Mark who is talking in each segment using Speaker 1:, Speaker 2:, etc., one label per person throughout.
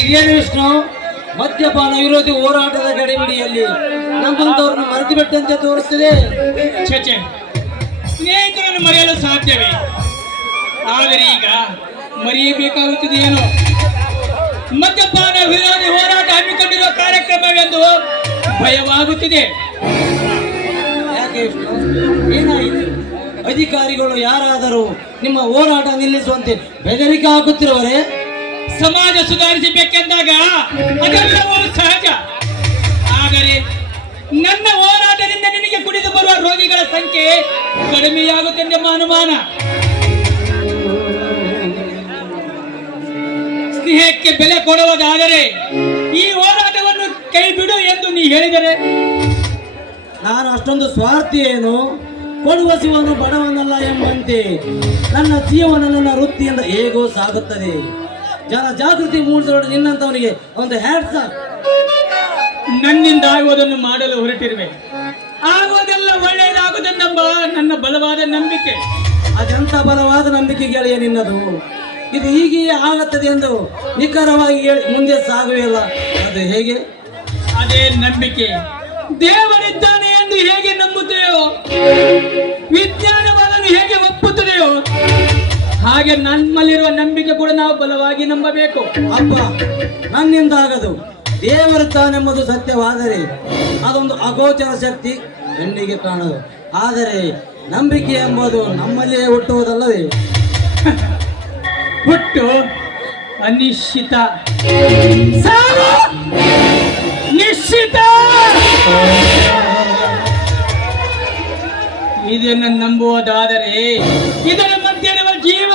Speaker 1: ಇದೇನು ವಿಷ್ಣು ಮದ್ಯಪಾನ ವಿರೋಧಿ ಹೋರಾಟದ ಗಡಿಬಿಡಿಯಲ್ಲಿ ನಮ್ಮಂತವ್ರನ್ನ ಮರೆತು ಬಿಟ್ಟಂತೆ ತೋರುತ್ತದೆ
Speaker 2: ಚಚೆ ಸ್ನೇಹಿತರನ್ನು ಮರೆಯಲು ಸಾಧ್ಯವೇ? ಆದರೆ ಈಗ ಮರೆಯಬೇಕಾಗುತ್ತಿದೆಯೇನೋ? ಮದ್ಯಪಾನ ವಿರೋಧಿ ಹೋರಾಟ ಹಮ್ಮಿಕೊಂಡಿರುವ ಕಾರ್ಯಕ್ರಮವೆಂದು ಭಯವಾಗುತ್ತಿದೆ.
Speaker 1: ಯಾಕೆ ವಿಷ್ಣು? ಏನಾಯಿತು? ಅಧಿಕಾರಿಗಳು ಯಾರಾದರೂ ನಿಮ್ಮ ಹೋರಾಟ ನಿಲ್ಲಿಸುವಂತೆ ಬೆದರಿಕೆ ಹಾಕುತ್ತಿರುವರೆ
Speaker 2: ಸಮಾಜ ಸುಧಾರಿಸಬೇಕೆಂದಾಗ ಅದೆಲ್ಲವೂ ಸಹಜ. ಆದರೆ ನನ್ನ ಹೋರಾಟದಿಂದ ನಿನಗೆ ಕುಡಿದು ಬರುವ ರೋಗಿಗಳ ಸಂಖ್ಯೆ ಕಡಿಮೆಯಾಗುತ್ತೆಂಬ ಅನುಮಾನ. ಸ್ನೇಹಕ್ಕೆ ಬೆಲೆ ಕೊಡುವುದಾದರೆ ಈ ಹೋರಾಟವನ್ನು ಕೈ ಬಿಡು ಎಂದು ನೀ ಹೇಳಿದರೆ?
Speaker 1: ನಾನು ಅಷ್ಟೊಂದು ಸ್ವಾರ್ಥಿ ಏನು? ಕೊಡುವ ಶಿವನು ಬಡವನಲ್ಲ ಎಂಬಂತೆ. ನನ್ನ ಜೀವನ ನನ್ನ ವೃತ್ತಿಯಿಂದ ಹೇಗೋ ಸಾಗುತ್ತದೆ. ಜನ ಜಾಗೃತಿ ಮೂಡಿಸೋಣ ನಿನ್ನಂತವನಿಗೆ ಒಂದು ಹ್ಯಾಟ್ಸ್
Speaker 2: ನನ್ನಿಂದ ಆಗುವುದನ್ನು ಮಾಡಲು ಹೊರಟಿರುವೆ. ಆಗುವುದೆಲ್ಲ ಒಳ್ಳೆಯದಾಗುವುದೆಂಬ ನನ್ನ ಬಲವಾದ ನಂಬಿಕೆ.
Speaker 1: ಅದೆಂತ ಬಲವಾದ ನಂಬಿಕೆ ಗೆಳೆಯ ನಿನ್ನದು? ಇದು ಹೀಗೆ ಆಗುತ್ತದೆ ಎಂದು ನಿಖರವಾಗಿ ಹೇಳಿ ಮುಂದೆ ಸಾಗುವಿಲ್ಲ ಅದು ಹೇಗೆ?
Speaker 2: ಅದೇ ನಂಬಿಕೆ. ದೇವರಿದ್ದಾನೆ ಎಂದು ಹೇಗೆ ನಂಬುತ್ತೆಯೋ ವಿಜ್ಞಾನವನ್ನು ಹೇಗೆ ಒಪ್ಪುತ್ತದೆಯೋ? ಹಾಗೆ ನಮ್ಮಲ್ಲಿರುವ ನಂಬಿಕೆ ಕೂಡ ನಾವು ಬಲವಾಗಿ ನಂಬಬೇಕು.
Speaker 1: ಅಪ್ಪ ನನ್ನಿಂದ ಆಗದು ದೇವರು ತಾನೆಂಬುದು ಸತ್ಯವಾದರೆ ಅದೊಂದು ಅಗೋಚರ ಶಕ್ತಿ ಹೆಣ್ಣಿಗೆ ಕಾಣದು. ಆದರೆ ನಂಬಿಕೆ ಎಂಬುದು ನಮ್ಮಲ್ಲಿಯೇ ಹುಟ್ಟುವುದಲ್ಲವೇ?
Speaker 2: ಹುಟ್ಟು ಅನಿಶ್ಚಿತ. ನಿಶ್ಚಿತ! ಇದನ್ನು ನಂಬುವುದಾದರೆ ಇದರ ಮಧ್ಯೆ ಜೀವ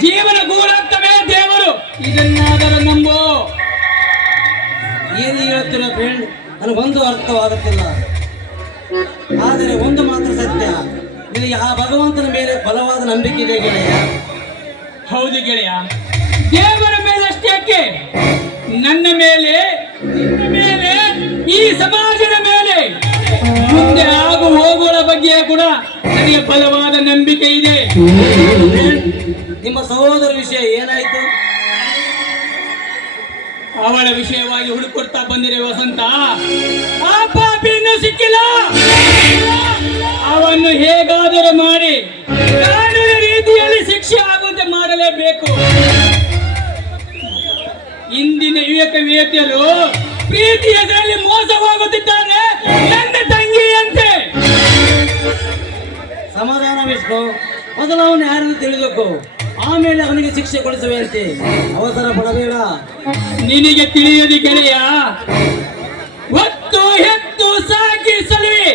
Speaker 2: ಜೀವನ ಗೂಢಾರ್ಥವೇ ದೇವರು. ಇದನ್ನಾದರೂ ನಂಬು.
Speaker 1: ಏನು ಹೇಳ್ತೀರ ಫ್ರೆಂಡ್ ಒಂದು ಅರ್ಥವಾಗುತ್ತಿಲ್ಲ. ಆದರೆ ಒಂದು ಮಾತ್ರ ಸತ್ಯ. ನಿನಗೆ ಆ ಭಗವಂತನ ಮೇಲೆ ಬಲವಾದ ನಂಬಿಕೆ ಇದೆ ಗೆಳೆಯ.
Speaker 2: ಹೌದು ಗೆಳೆಯ. ದೇವರ ಮೇಲೆ ಅಷ್ಟೇ ನನ್ನ ಮೇಲೆ ನಿನ್ನ ಮೇಲೆ ಈ ಸಮಾಜದ ಮೇಲೆ ಮುಂದೆ ಆಗು ಹೋಗುವ ಬಗ್ಗೆ ಕೂಡ ನನಗೆ ಬಲವಾದ ನಂಬಿಕೆ ಇದೆ.
Speaker 1: ನಿಮ್ಮ ಸಹೋದರ ವಿಷಯ ಏನಾಯಿತು?
Speaker 2: ಅವಳ ವಿಷಯವಾಗಿ ಹುಡುಕೊಡ್ತಾ ಬಂದಿರೆ ವಸಂತ, ಆ ಪಾಪಿ ಸಿಕ್ಕಿಲ್ಲ. ಅವನ್ನು ಹೇಗಾದರೂ ಮಾಡಿ ರೀತಿಯಲ್ಲಿ ಶಿಕ್ಷೆ ಆಗುವಂತೆ ಮಾಡಲೇಬೇಕು. ಇಂದಿನ ಯುವಕ ಯುವತಿಯರು ಪ್ರೀತಿ ಹೆಸರಲ್ಲಿ ಮೋಸವಾಗುತ್ತಿದ್ದಾರೆ. ನನ್ನ
Speaker 1: ವಿಷ್ಣು ಮೊದಲು ಅವನು ಯಾರನ್ನು ತಿಳಿಬೇಕು? ಆಮೇಲೆ ಅವನಿಗೆ ಶಿಕ್ಷೆ ಕೊಡಿಸುವಂತೆ ಅವಸರ ಪಡಬೇಡ.
Speaker 2: ನಿನಗೆ ತಿಳಿಯದು ಗೆಳೆಯ, ಒತ್ತು ಹೆತ್ತು ಸಾಕಿ ಸಲುವೆ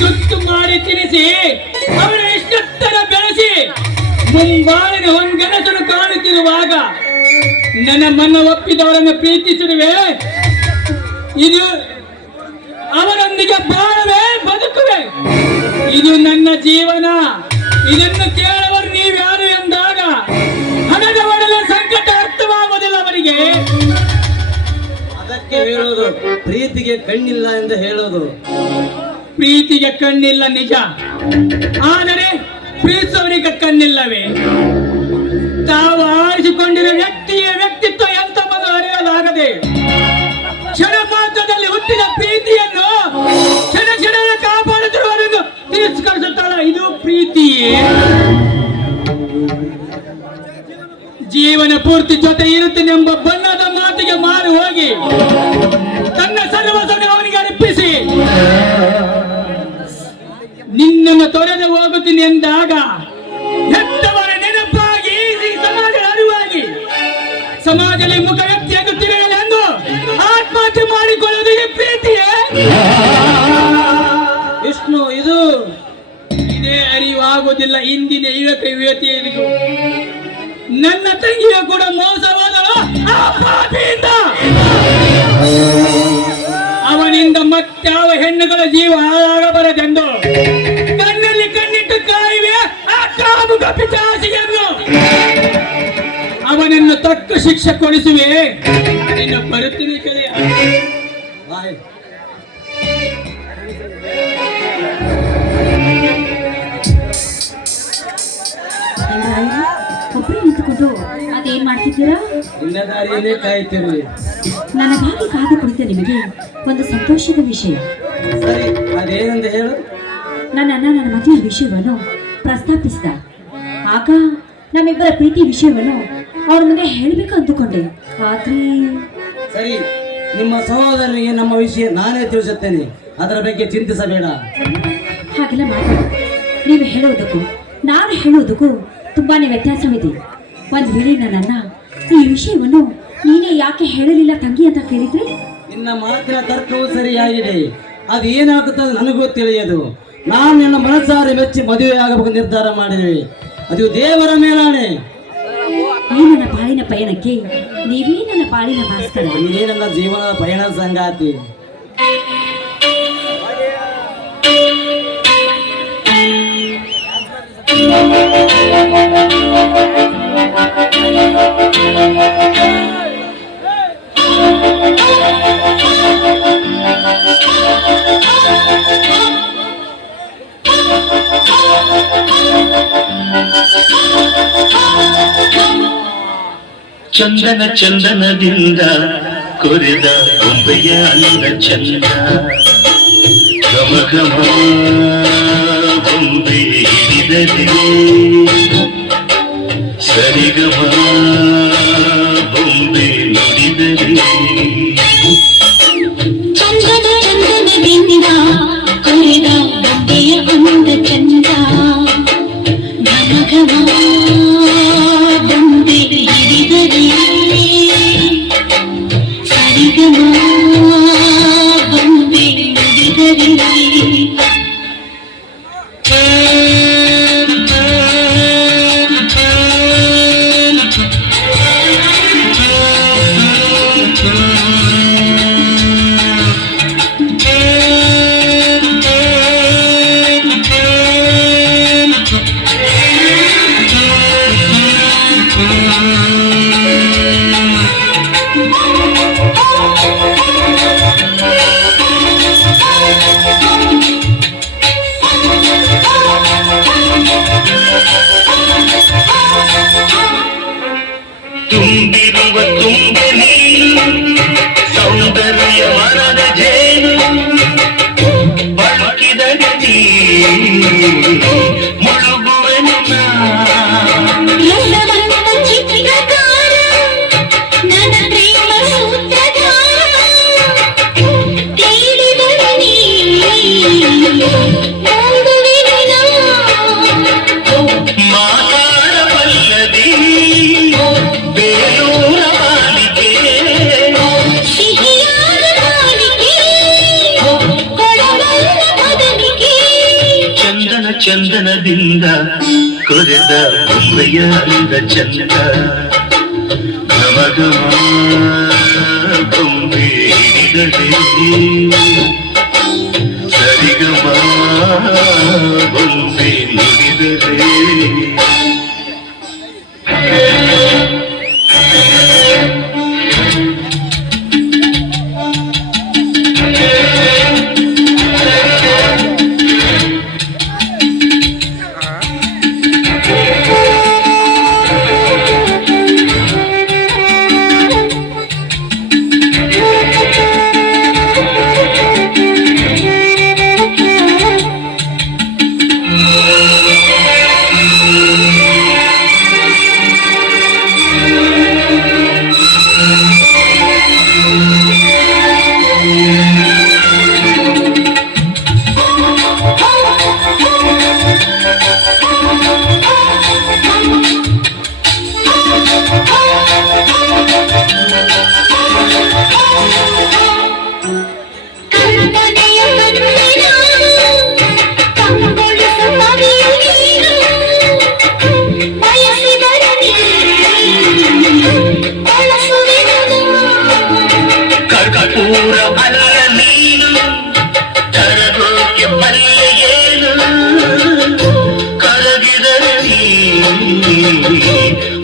Speaker 2: ತುತ್ತು ಮಾಡಿ ತಿನಿಸಿ ಅವರ ಇಷ್ಟತ್ತರ ಬೆಳೆಸಿ. ಮುಂಬಾಳಿಗೆ ಹೊಂಗನಸನ್ನು ಕಾಣುತ್ತಿರುವಾಗ ನನ್ನ ಮನ ಒಪ್ಪಿದವರನ್ನು ಪ್ರೀತಿಸಿರುವೆ. ಇದು ಅವರೊಂದಿಗೆ ಬಾಳುವೆ, ಬದುಕುವೆ. ಇದು ನನ್ನ ಜೀವನ. ಇದನ್ನು ಕೇಳುವರು ನೀವ್ಯಾರು ಎಂದಾಗ ಹಣದ ಒಡಲೆ ಸಂಕಟ ಅರ್ಥವಾಗುವುದಿಲ್ಲ ಅವರಿಗೆ.
Speaker 1: ಅದಕ್ಕೆ ಹೇಳೋದು ಪ್ರೀತಿಗೆ ಕಣ್ಣಿಲ್ಲ ಎಂದು ಹೇಳೋದು.
Speaker 2: ಪ್ರೀತಿಗೆ ಕಣ್ಣಿಲ್ಲ ನಿಜ. ಆದರೆ ಪ್ರೀತಿಸುವವರಿಗೆ ಕಣ್ಣಿಲ್ಲವೇ? ತಾವು ಆರಿಸಿಕೊಂಡಿರುವ ವ್ಯಕ್ತಿಯ ವ್ಯಕ್ತಿತ್ವ ಎಂತ ಎಂತವನ್ನು ಅರಿಯಲಾಗದೆ ಜೀವನ ಪೂರ್ತಿ ಜೊತೆ ಇರುತ್ತೇನೆಂಬ ಬಣ್ಣದ ಮಾತಿಗೆ ಮಾರು ಹೋಗಿ ತನ್ನ ಸರ್ವಸನ್ನು ಅವನಿಗೆ ಅರ್ಪಿಸಿ. ನಿನ್ನನ್ನು ತೊರೆದು ಹೋಗುತ್ತೀನಿ ಎಂದಾಗ ಹೆತ್ತವರ ನೆನಪಾಗಿ ಸಮಾಜದ ಅರಿವಾಗಿ ಸಮಾಜದಲ್ಲಿ ಮುಖ ವ್ಯಕ್ತಿಯಾಗುತ್ತಿರಲೆಂದು ಆತ್ಮಹತ್ಯೆ ಮಾಡಿಕೊಳ್ಳುವುದು ಪ್ರೀತಿಯೇ? ಅರಿವಾಗುವುದಿಲ್ಲ ಇಂದಿನ ಯುವಕ, ಯುವತಿಯರಿಗೂ. ನನ್ನ ತಂಗಿಯ ಕೂಡ ಮೋಸವಾದಳು. ಅವನಿಂದ ಮತ್ತೆ ಮತ್ತಾವ ಹೆಣ್ಣುಗಳ ಜೀವ ಹಾಳಾಗಬಾರದೆಂದು. ಕಣ್ಣಲ್ಲಿ ಕಣ್ಣಿಟ್ಟು ಪಿಚಾಸಿಯನ್ನು ಅವನನ್ನು ತಕ್ಕ ಶಿಕ್ಷೆ ಕೊಡಿಸುವೆ. ನಿನ್ನ
Speaker 3: ಅದೇನ್ ಮಾಡ್ತಿದ್ದೀರಾ?
Speaker 1: ದಾರಿಯಲ್ಲೇ ಕಾಯುತ್ತಿರುವೆ
Speaker 3: ನನಗಾಗಿ ಕಾದು ಕುಳಿತ ನಿಮಗೆ ಒಂದು ಸಂತೋಷದ ವಿಷಯ.
Speaker 1: ಸರಿ ಹೇಳು.
Speaker 3: ನನ್ನ ಅಣ್ಣ ನನ್ನ ಮದುವೆ ವಿಷಯವನ್ನು ಪ್ರಸ್ತಾಪಿಸಿದ. ಆಗ ನಮ್ಮಿಬ್ಬರ ಪ್ರೀತಿ ವಿಷಯವನ್ನು ಅವ್ರ ಮುಂದೆ ಹೇಳಬೇಕು ಅಂದುಕೊಂಡೆ. ಆದ್ರೆ
Speaker 1: ಸರಿ ನಿಮ್ಮ ಸಹೋದರನಿಗೆ ನಮ್ಮ ವಿಷಯ ನಾನೇ ತಿಳಿಸುತ್ತೇನೆ. ಅದರ ಬಗ್ಗೆ ಚಿಂತಿಸಬೇಡ.
Speaker 3: ಹಾಗೆಲ್ಲ ಮಾಡಿ. ನೀವು ಹೇಳುವುದಕ್ಕೂ ನಾನು ಹೇಳುವುದಕ್ಕೂ ತುಂಬಾನೇ ವ್ಯತ್ಯಾಸವಿದೆ. ಒಂದು ವೇಳೆ ನನ್ನನ್ನ ಈ ವಿಷಯವನ್ನು ನೀನೇ ಯಾಕೆ ಹೇಳಲಿಲ್ಲ ತಂಗಿ ಅಂತ ಕೇಳಿದ್ರೆ?
Speaker 1: ನಿನ್ನ ಮಾತಿನ ತರ್ಕವು ಸರಿಯಾಗಿದೆ. ಅದು ಏನಾಗುತ್ತದೆ ನನಗೂ ತಿಳಿಯದು. ನಾನು ನಿನ್ನ ಮನಸ್ಸಾರೆ ಮೆಚ್ಚಿ ಮದುವೆ ಆಗಬೇಕು ನಿರ್ಧಾರ ಮಾಡಿದ್ವಿ ಅದು ದೇವರ ಮೇಲಾಣೆ.
Speaker 3: ಈ ನನ್ನ ಪಾಲಿನ ಪಯಣಕ್ಕೆ ನೀವೇ ನನ್ನ ಪಾಲಿನ ಭಾಸ್ಕರ
Speaker 1: ನೀವೇ ನನ್ನ ಜೀವನದ ಪಯಣ ಸಂಗಾತಿ.
Speaker 4: ಚಂದನ ಚಂದನದಿಂದ ಕೊರೆದ ಬೊಂಬೆಯ ಅಂದ ಚಂದ ಘಮ ಘಮ ಬೊಂಬೆ ಹಿಡಿದರೆ
Speaker 5: சரிகமா
Speaker 4: பொம்பே நொடிதரே ನೀನು ಮುಳುಗುವೆನು ಚಂದನದಿಂದ ಕೊರೆದ ಬೊಂಬೆಯ ಅಂದ ಚಂದ ಘಮ ಘಮ ಬೊಂಬೆ ಹಿಡಿದರೆ ಸರಿಗಮ ಬೊಂಬೆ ನುಡಿದರೆ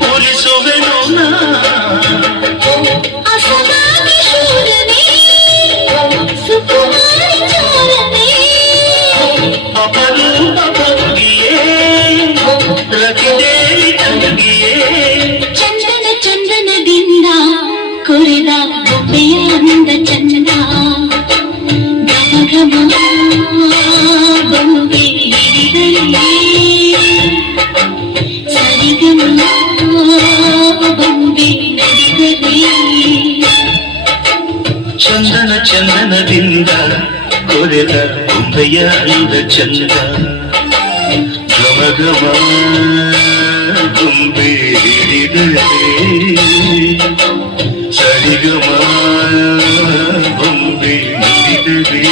Speaker 4: ওরে সোহেন না अपरू
Speaker 5: अपरू गिए रख दे
Speaker 4: चंदन चंदन दिन ना
Speaker 5: कोरे ಚನ್ನನದಿಂದ ಕೊರೆದ ಕೊಂಬೆಯ ಅಂದ ಚಂದ ಗಮಗಮ ಗೊಂಬೆ ಹಿಡಿದರೆ ಸರಿಗಮ
Speaker 4: ಗೊಂಬೆ ಹಿಡಿದರೆ